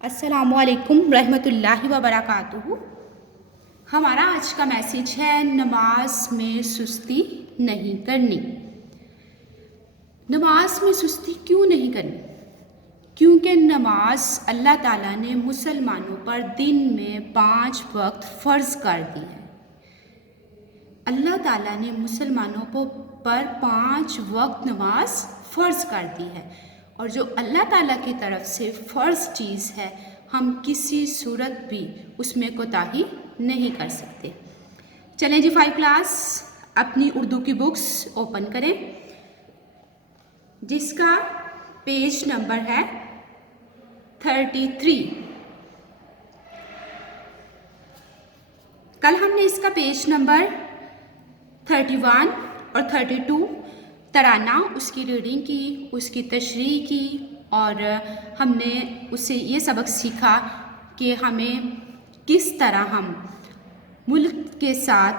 السلام علیکم ورحمۃ اللہ وبرکاتہ۔ ہمارا آج کا میسیج ہے نماز میں سستی نہیں کرنی۔ نماز میں سستی کیوں نہیں کرنی؟ کیونکہ نماز اللہ تعالیٰ نے مسلمانوں پر دن میں 5 وقت فرض کر دی ہے۔ اللہ تعالیٰ نے مسلمانوں پر 5 وقت نماز فرض کر دی ہے، اور جو اللہ تعالیٰ کی طرف سے فرض چیز ہے ہم کسی صورت بھی اس میں کوتاہی نہیں کر سکتے۔ چلیں جی 5 کلاس اپنی اردو کی بکس اوپن کریں، جس کا پیج نمبر ہے 33۔ کل ہم نے اس کا پیج نمبر 31 اور 32 ترانہ، اس کی ریڈنگ کی، اس کی تشریح کی، اور ہم نے اس سے یہ سبق سیکھا کہ ہمیں کس طرح ہم ملک کے ساتھ،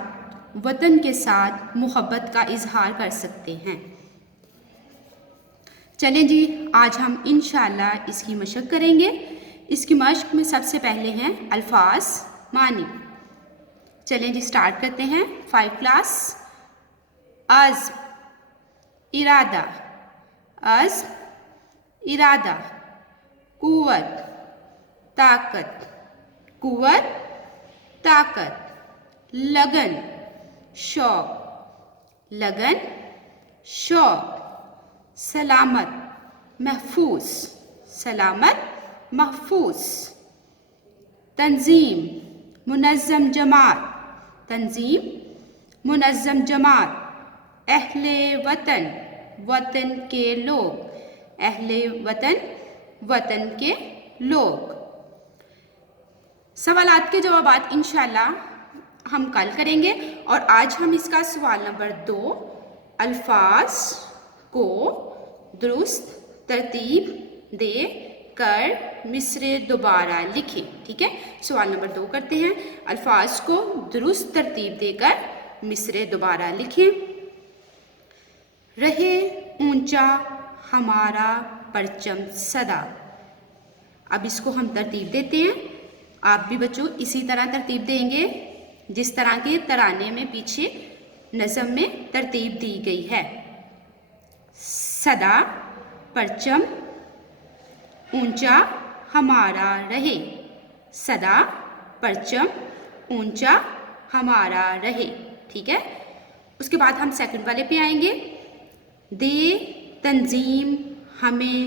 وطن کے ساتھ محبت کا اظہار کر سکتے ہیں۔ چلیں جی آج ہم انشاءاللہ اس کی مشق کریں گے۔ اس کی مشق میں سب سے پہلے ہیں الفاظ، معنی۔ چلیں جی سٹارٹ کرتے ہیں 5 کلاس۔ عزم، ارادہ، عزم، ارادہ۔ قوت، طاقت، قوت، طاقت۔ لگن، شوق، لگن، شوق۔ سلامت، محفوظ، سلامت، محفوظ۔ تنظیم، منظم جماعت، تنظیم، منظم جماعت۔ اہل وطن، وطن کے لوگ، اہل وطن، وطن کے لوگ۔ سوالات کے جوابات انشاءاللہ ہم کل کریں گے، اور آج ہم اس کا سوال نمبر 2، الفاظ کو درست ترتیب دے کر مصرعے دوبارہ لکھیں۔ ٹھیک ہے، سوال نمبر 2 کرتے ہیں، الفاظ کو درست ترتیب دے کر مصرعے دوبارہ لکھیں۔ رہے اونچا ہمارا پرچم سدا۔ اب اس کو ہم ترتیب دیتے ہیں، آپ بھی بچوں اسی طرح ترتیب دیں گے جس طرح کے ترانے میں پیچھے نظم میں ترتیب دی گئی ہے۔ سدا، پرچم، اونچا ہمارا رہے۔ سدا، پرچم، اونچا ہمارا رہے۔ ٹھیک ہے، اس کے بعد ہم سیکنڈ والے پہ آئیں گے۔ دے تنظیم ہمیں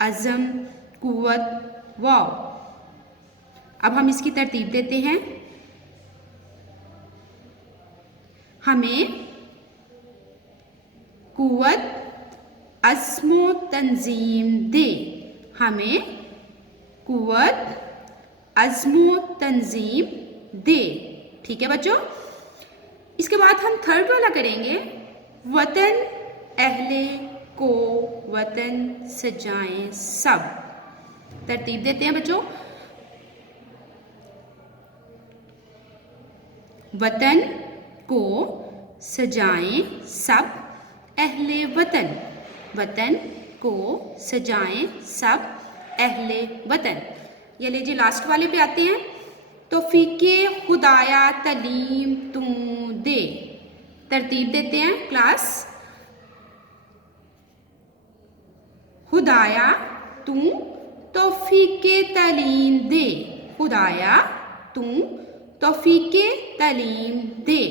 عزم، قوت، واو۔ اب ہم اس کی ترتیب دیتے ہیں، ہمیں قوت، عزم و تنظیم دے۔ ہمیں قوت، عزم و تنظیم دے۔ ٹھیک ہے بچوں، اس کے بعد ہم تھرڈ والا کریں گے۔ وطن اہل کو وطن سجائیں سب۔ ترتیب دیتے ہیں بچوں، وطن کو سجائیں سب اہل وطن، وطن کو سجائیں سب اہل وطن۔ یہ لے جی لاسٹ والے پہ آتے ہیں۔ توفیق خدایا تعلیم تو دے۔ ترتیب دیتے ہیں کلاس، خدایا تو توفیق تعلیم دے۔ خدایا تو توفیق تعلیم دے۔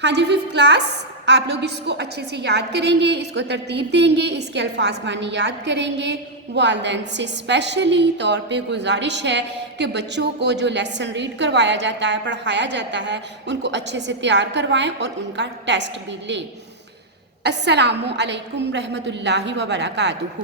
ہاں جی 5th کلاس آپ لوگ اس کو اچھے سے یاد کریں گے، اس کو ترتیب دیں گے، اس کے الفاظ معنی یاد کریں گے۔ والدین سے اسپیشلی طور پہ گزارش ہے کہ بچوں کو جو لیسن ریڈ کروایا جاتا ہے، پڑھایا جاتا ہے، ان کو اچھے سے تیار کروائیں اور ان کا ٹیسٹ بھی لیں۔ السلام علیکم ورحمۃ اللہ وبرکاتہ۔